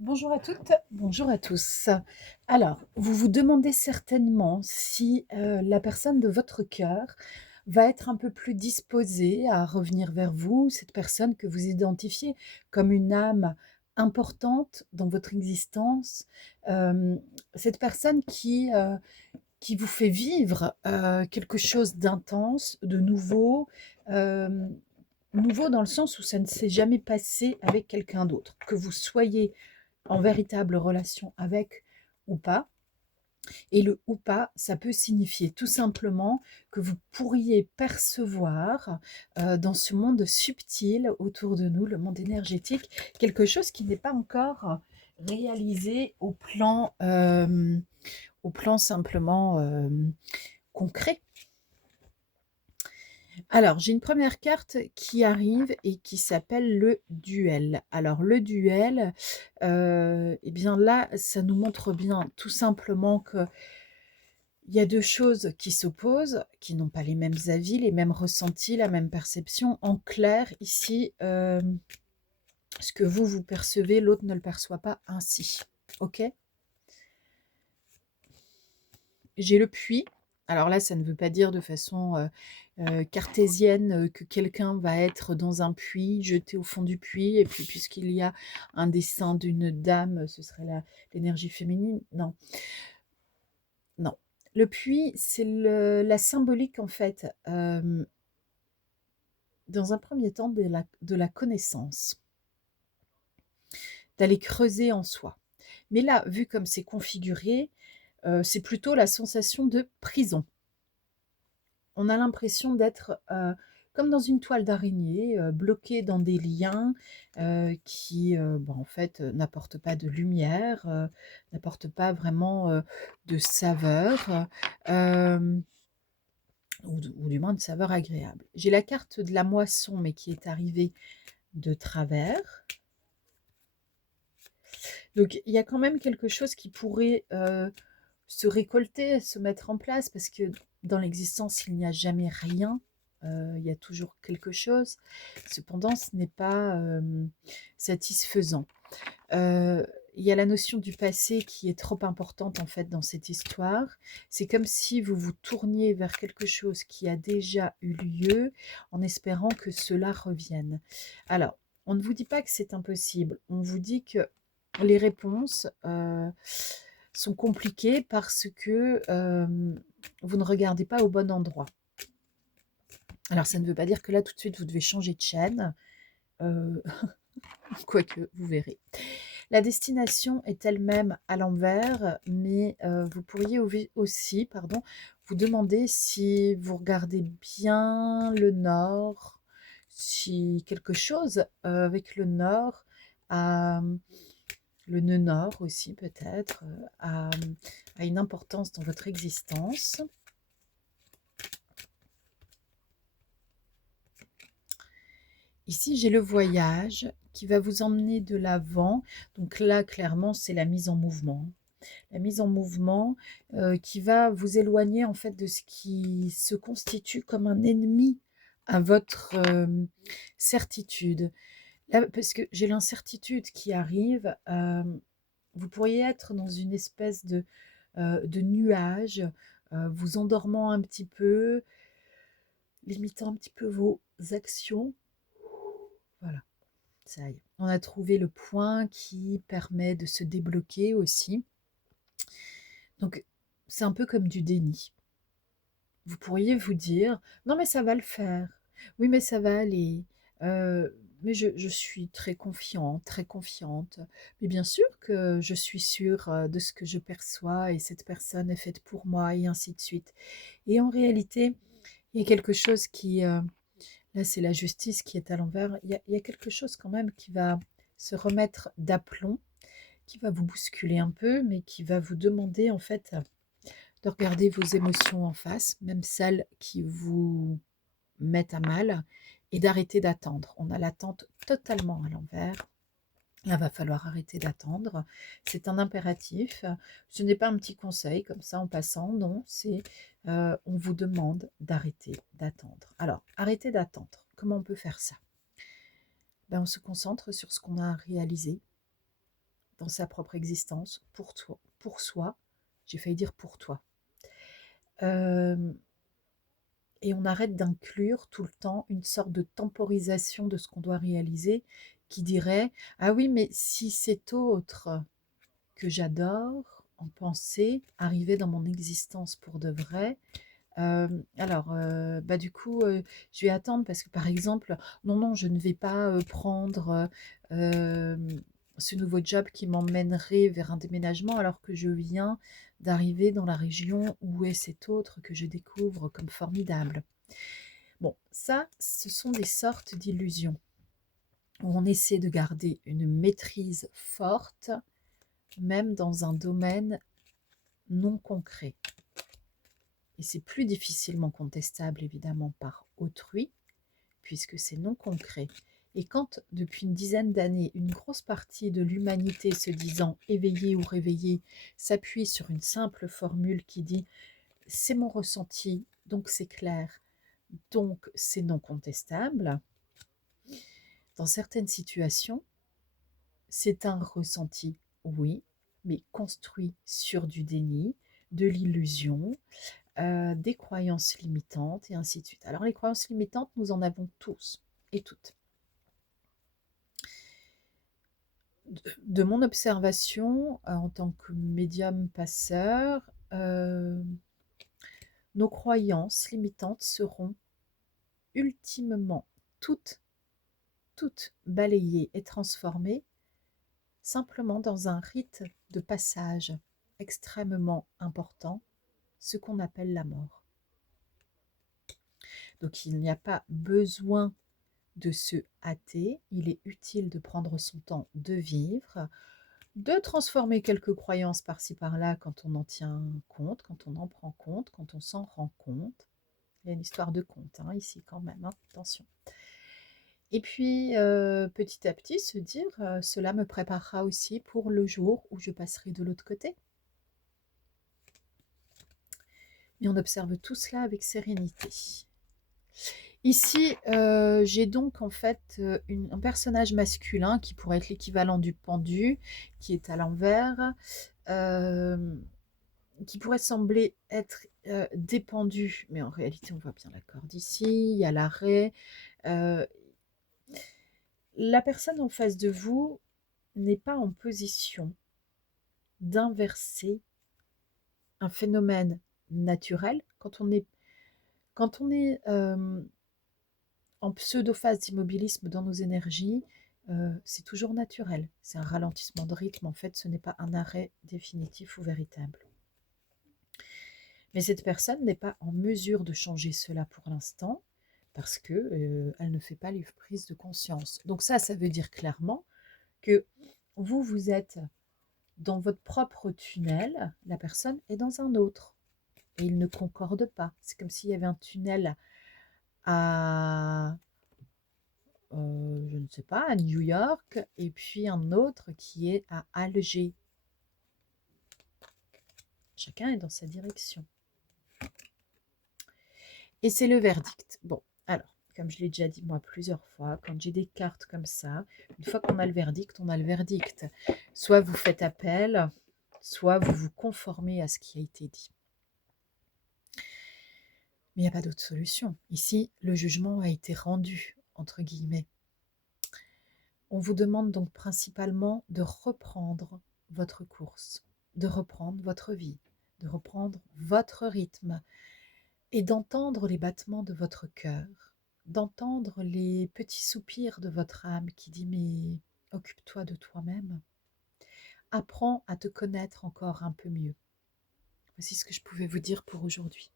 Bonjour à toutes, bonjour à tous. Alors, vous vous demandez certainement si la personne de votre cœur va être un peu plus disposée à revenir vers vous, cette personne que vous identifiez comme une âme importante dans votre existence, euh, cette personne qui vous fait vivre quelque chose d'intense, de nouveau, euh, nouveau dans le sens où ça ne s'est jamais passé avec quelqu'un d'autre, que vous soyez en véritable relation avec ou pas. Et le ou pas, ça peut signifier tout simplement que vous pourriez percevoir dans ce monde subtil autour de nous, le monde énergétique, quelque chose qui n'est pas encore réalisé au plan simplement concret. Alors, j'ai une première carte qui arrive et qui s'appelle le duel. Alors, le duel, eh bien là, ça nous montre bien tout simplement que il y a deux choses qui s'opposent, qui n'ont pas les mêmes avis, les mêmes ressentis, la même perception. En clair, ici, ce que vous percevez, l'autre ne le perçoit pas ainsi. Ok? J'ai le puits. Alors là, ça ne veut pas dire de façon cartésienne que quelqu'un va être dans un puits, jeté au fond du puits, et puis puisqu'il y a un dessin d'une dame, ce serait l'énergie féminine. Non, non. Le puits, c'est la symbolique en fait, dans un premier temps, de la connaissance, d'aller creuser en soi. Mais là, vu comme c'est configuré, c'est plutôt la sensation de prison. On a l'impression d'être comme dans une toile d'araignée, bloqué dans des liens qui, en fait, n'apportent pas de lumière, n'apportent pas vraiment de saveur, euh, ou du moins de saveur agréable. J'ai la carte de la moisson, mais qui est arrivée de travers. Donc, il y a quand même quelque chose qui pourrait se récolter, se mettre en place, parce que dans l'existence, il n'y a jamais rien. Il y a toujours quelque chose. Cependant, ce n'est pas satisfaisant. Il y a la notion du passé qui est trop importante en fait dans cette histoire. C'est comme si vous vous tourniez vers quelque chose qui a déjà eu lieu en espérant que cela revienne. Alors, on ne vous dit pas que c'est impossible. On vous dit que les réponses sont compliquées parce que vous ne regardez pas au bon endroit. Alors, ça ne veut pas dire que là, tout de suite, vous devez changer de chaîne, euh, quoique, vous verrez. La destination est elle-même à l'envers, mais vous pourriez aussi vous demander si vous regardez bien le nord, si quelque chose avec le nord a le nœud nord aussi peut-être, a une importance dans votre existence. Ici, j'ai le voyage qui va vous emmener de l'avant. Donc là, clairement, c'est la mise en mouvement. La mise en mouvement qui va vous éloigner en fait de ce qui se constitue comme un ennemi à votre certitude. Là, parce que j'ai l'incertitude qui arrive, vous pourriez être dans une espèce de nuage, vous endormant un petit peu, limitant un petit peu vos actions. Voilà, ça y est. On a trouvé le point qui permet de se débloquer aussi. Donc, c'est un peu comme du déni. Vous pourriez vous dire: «Non mais ça va le faire. Oui mais ça va aller. Mais je suis très confiant, très confiante. Mais bien sûr que je suis sûre, de ce que je perçois et cette personne est faite pour moi» et ainsi de suite. Et en réalité, il y a quelque chose qui, là c'est la justice qui est à l'envers. Il y a quelque chose quand même qui va se remettre d'aplomb, qui va vous bousculer un peu, mais qui va vous demander en fait de regarder vos émotions en face, même celles qui vous mettent à mal, et d'arrêter d'attendre. On a l'attente totalement à l'envers. Là, va falloir arrêter d'attendre. C'est un impératif. Ce n'est pas un petit conseil comme ça en passant, non, c'est on vous demande d'arrêter d'attendre. Alors, arrêter d'attendre. Comment on peut faire ça? Ben, on se concentre sur ce qu'on a réalisé dans sa propre existence, pour toi, pour soi, j'ai failli dire pour toi. Et on arrête d'inclure tout le temps une sorte de temporisation de ce qu'on doit réaliser qui dirait: «Ah oui, mais si cet autre que j'adore en pensée arrivait dans mon existence pour de vrai, bah, du coup, je vais attendre parce que, par exemple, non, non, je ne vais pas, prendre, ce nouveau job qui m'emmènerait vers un déménagement alors que je viens d'arriver dans la région où est cet autre que je découvre comme formidable». Bon, ça, ce sont des sortes d'illusions où on essaie de garder une maîtrise forte, même dans un domaine non concret. Et c'est plus difficilement contestable, évidemment, par autrui, puisque c'est non concret. Et quand, depuis une dizaine d'années, une grosse partie de l'humanité se disant éveillée ou réveillée s'appuie sur une simple formule qui dit c'est mon ressenti, donc c'est clair, donc c'est non contestable, dans certaines situations, c'est un ressenti, oui, mais construit sur du déni, de l'illusion, des croyances limitantes et ainsi de suite. Alors les croyances limitantes, nous en avons tous et toutes. De mon observation, en tant que médium passeur, nos croyances limitantes seront ultimement toutes balayées et transformées simplement dans un rite de passage extrêmement important, ce qu'on appelle la mort. Donc il n'y a pas besoin de se hâter, il est utile de prendre son temps de vivre, de transformer quelques croyances par-ci par-là quand on en tient compte, quand on en prend compte, quand on s'en rend compte. Il y a une histoire de compte ici quand même, attention. Et puis petit à petit se dire, cela me préparera aussi pour le jour où je passerai de l'autre côté. Et on observe tout cela avec sérénité. Ici, j'ai donc en fait un personnage masculin qui pourrait être l'équivalent du pendu, qui est à l'envers, qui pourrait sembler être dépendu, mais en réalité on voit bien la corde ici, il y a l'arrêt. La personne en face de vous n'est pas en position d'inverser un phénomène naturel. Quand on est en pseudo-phase d'immobilisme dans nos énergies, c'est toujours naturel. C'est un ralentissement de rythme. En fait, ce n'est pas un arrêt définitif ou véritable. Mais cette personne n'est pas en mesure de changer cela pour l'instant parce que elle ne fait pas les prises de conscience. Donc ça veut dire clairement que vous êtes dans votre propre tunnel, la personne est dans un autre. Et ils ne concordent pas. C'est comme s'il y avait un tunnel à je ne sais pas, à New York, et puis un autre qui est à Alger. Chacun est dans sa direction. Et c'est le verdict. Bon, alors, comme je l'ai déjà dit moi plusieurs fois, quand j'ai des cartes comme ça, une fois qu'on a le verdict, on a le verdict. Soit vous faites appel, soit vous vous conformez à ce qui a été dit. Mais il n'y a pas d'autre solution. Ici, le jugement a été rendu, entre guillemets. On vous demande donc principalement de reprendre votre course, de reprendre votre vie, de reprendre votre rythme et d'entendre les battements de votre cœur, d'entendre les petits soupirs de votre âme qui dit mais occupe-toi de toi-même, apprends à te connaître encore un peu mieux. Voici ce que je pouvais vous dire pour aujourd'hui.